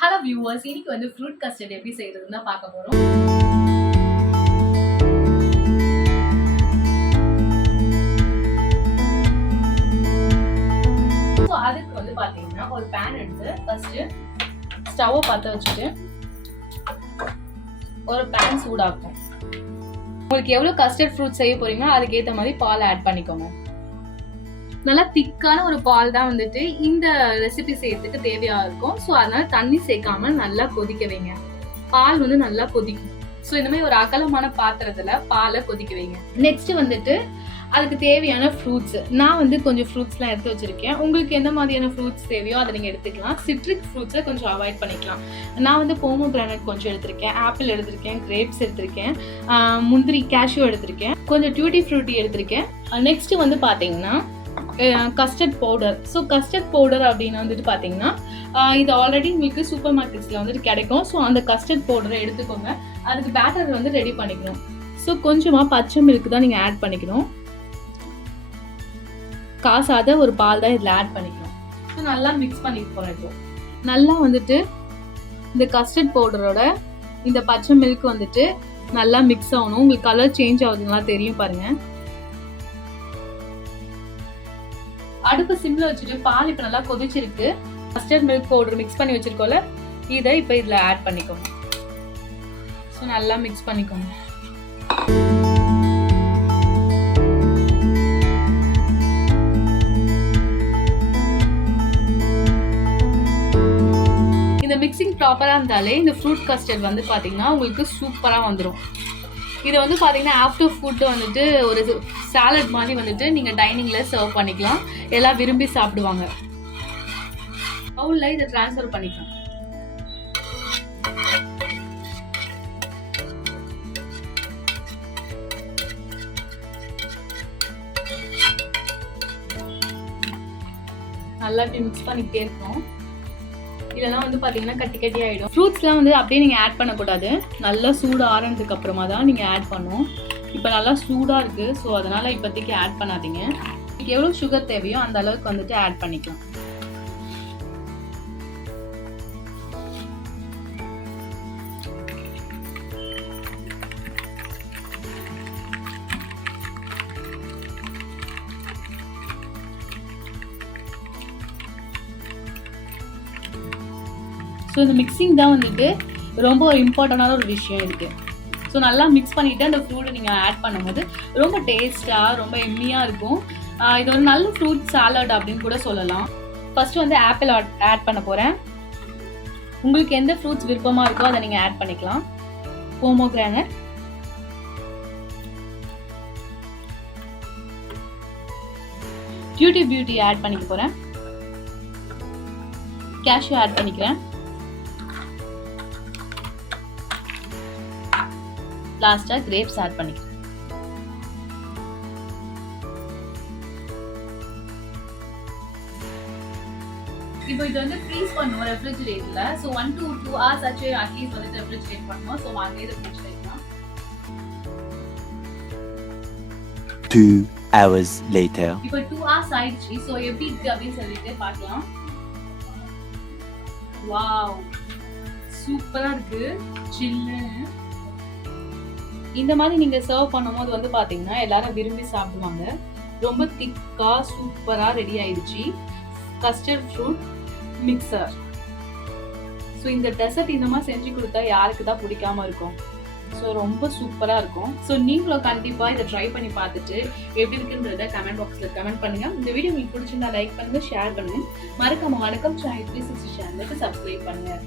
Hello viewers, இன்னைக்கு வந்து fruit custard எப்படி செய்யறதுன்னு தான் பார்க்க போறோம். ஸோ அதுக்கு வந்து பார்த்தீங்கன்னா ஒரு பேன் எடுத்து ஃபர்ஸ்ட் ஸ்டவ்வை பற்ற வச்சுட்டு ஒரு பேன் சூடாக்கும். உங்களுக்கு எவ்வளோ கஸ்டர்ட் ஃப்ரூட் செய்ய போறீங்களோ அதுக்கேற்ற மாதிரி பால் ஆட் பண்ணிக்கோங்க. நல்லா திக்கான ஒரு பால் தான் வந்துட்டு இந்த ரெசிபி செய்யறதுக்கு தேவையா இருக்கும். ஸோ அதனால தண்ணி சேர்க்காம நல்லா கொதிக்க வைங்க. பால் வந்து நல்லா கொதிக்கும். ஸோ இந்த மாதிரி ஒரு அகலமான பாத்திரத்துல பாலை கொதிக்க வைங்க. நெக்ஸ்ட் வந்துட்டு அதுக்கு தேவையான ஃப்ரூட்ஸ், நான் வந்து கொஞ்சம் ஃப்ரூட்ஸ்லாம் எடுத்து வச்சிருக்கேன். உங்களுக்கு எந்த மாதிரியான ஃப்ரூட்ஸ் தேவையோ அதை நீங்க எடுத்துக்கலாம். சிட்ரிக் ஃப்ரூட்ஸை கொஞ்சம் அவாய்ட் பண்ணிக்கலாம். நான் வந்து pomegranate கொஞ்சம் எடுத்திருக்கேன், ஆப்பிள் எடுத்திருக்கேன், கிரேப்ஸ் எடுத்திருக்கேன், முந்திரி கேஷ்யூ எடுத்திருக்கேன், கொஞ்சம் டியூட்டி ஃப்ரூட்டி எடுத்திருக்கேன். நெக்ஸ்ட் வந்து பாத்தீங்கன்னா custard powder. So custard powder அப்படின்னு வந்துட்டு பார்த்தீங்கன்னா இது ஆல்ரெடி உங்களுக்கு சூப்பர் மார்க்கெட்ஸில் வந்துட்டு கிடைக்கும். ஸோ அந்த கஸ்டர்ட் பவுடரை எடுத்துக்கோங்க. அதுக்கு பேட்டர் வந்து ரெடி பண்ணிக்கணும். ஸோ கொஞ்சமாக பச்சை மில்க் தான் நீங்கள் ஆட் பண்ணிக்கணும். காசாத ஒரு பால் தான் இதில் ஆட் பண்ணிக்கணும். ஸோ நல்லா மிக்ஸ் பண்ணிட்டு போகிறோம். இப்போ நல்லா வந்துட்டு இந்த கஸ்டர்ட் பவுடரோட இந்த பச்சை மில்க் வந்துட்டு நல்லா மிக்ஸ் ஆகணும். உங்களுக்கு கலர் சேஞ்ச் ஆகுதுன்னா தெரியும் பாருங்க. அடுப்பு சிம்ல வச்சுட்டு பால் இப்ப நல்லா கொதிச்சிருக்கு. கஸ்டர்ட் மில்க் பவுடர் மிக்ஸ் பண்ணி வச்சிருக்கோம்ல, இதை இப்ப இதுல ஆட் பண்ணிக்கோங்க. ஸோ நல்லா மிக்ஸ் பண்ணிக்கோங்க. இந்த மிக்சிங் ப்ராப்பரா இருந்தாலே இந்த ஃப்ரூட் கஸ்டர்ட் வந்து பாத்தீங்கன்னா உங்களுக்கு சூப்பரா வந்துடும். இதை வந்து பார்த்தீங்கன்னா ஆஃப்டர் ஃபுட்டு வந்துட்டு ஒரு சாலட் மாதிரி வந்துட்டு நீங்கள் டைனிங்கில் சர்வ் பண்ணிக்கலாம். எல்லாம் விரும்பி சாப்பிடுவாங்க. பவுலில் இதை ட்ரான்ஸ்ஃபர் பண்ணிக்கலாம். நல்லா மிக்ஸ் பண்ணிக்கிட்டே இருக்கணும். இதெல்லாம் வந்து பாத்தீங்கன்னா கட்டி கட்டி ஆயிடும். ஃப்ரூட்ஸ்லாம் வந்து அப்படியே நீங்க ஆட் பண்ணக்கூடாது. நல்லா சூடு ஆறதுக்கு அப்புறமா தான் நீங்க ஆட் பண்ணணும். இப்போ நல்லா சூடா இருக்கு. ஸோ அதனால இப்போதைக்கு ஆட் பண்ணாதீங்க. எவ்வளவு சுகர் தேவையோ அந்த அளவுக்கு வந்துட்டு ஆட் பண்ணிக்கலாம். ஸோ இந்த மிக்சிங் தான் வந்துட்டு ரொம்ப இம்பார்ட்டண்டான ஒரு விஷயம் இருக்குது. ஸோ நல்லா மிக்ஸ் பண்ணிவிட்டு அந்த ஃப்ரூட்டை நீங்கள் ஆட் பண்ணும்போது ரொம்ப டேஸ்ட்டாக ரொம்ப எம்மியாக இருக்கும். இது ஒரு நல்ல ஃப்ரூட் சாலட் அப்படின்னு கூட சொல்லலாம். ஃபர்ஸ்ட் வந்து ஆப்பிள் ஆட் பண்ண போகிறேன். உங்களுக்கு எந்த ஃப்ரூட்ஸ் விருப்பமாக இருக்கோ அதை நீங்கள் ஆட் பண்ணிக்கலாம். pomegranate, டியூட்டி பியூட்டி ஆட் பண்ணிக்க போகிறேன். கேஷ்யூ ஆட் பண்ணிக்கிறேன். லாஸ்டா கிரேப்ஸ் ஆட் பண்ணிக்கிறேன். இப்போ இது வந்து ஃப்ரீஸ் பண்ணுவோம் ரெஃப்ரிஜரேட்டர்ல. சோ 1 to 2 hours ஆச்சு அட்லீஸ்ட் வந்து ரெஃப்ரிஜரேட் பண்ணுவோம். சோ வாங்க இத ஃப்ரிட்ஜ்ல வைக்கலாம். 2 hours later. இப்போ 2 hours ஆயிடுச்சு. சோ எப்படி இருக்கு அப்படின்னு சொல்லிட்டு பார்க்கலாம். வாவ், சூப்பரா இருக்கு. சில்லுன்னு இந்த மாதிரி நீங்க சர்வ் பண்ணும்போது வந்து பாத்தீங்கன்னா எல்லாரும் விரும்பி சாப்பிடுவாங்க. ரொம்ப திக்கா சூப்பரா ரெடி ஆயிடுச்சு கஸ்டர்ட் ஃப்ரூட் மிக்சர். ஸோ இந்த டெசர்ட் இந்த மாதிரி செஞ்சு கொடுத்தா யாருக்கு தான் பிடிக்காம இருக்கும். ஸோ ரொம்ப சூப்பரா இருக்கும். ஸோ நீங்களும் கண்டிப்பா இதை ட்ரை பண்ணி பார்த்துட்டு எப்படி இருக்குன்றத கமெண்ட் பாக்ஸ்ல கமெண்ட் பண்ணுங்க. இந்த வீடியோ உங்களுக்கு பிடிச்சிருந்தா லைக் பண்ணுங்க, ஷேர் பண்ணுங்க. மறக்காம வணக்கம் சேனல் 360 சேனலுக்கு சப்ஸ்கிரைப் பண்ணுங்க.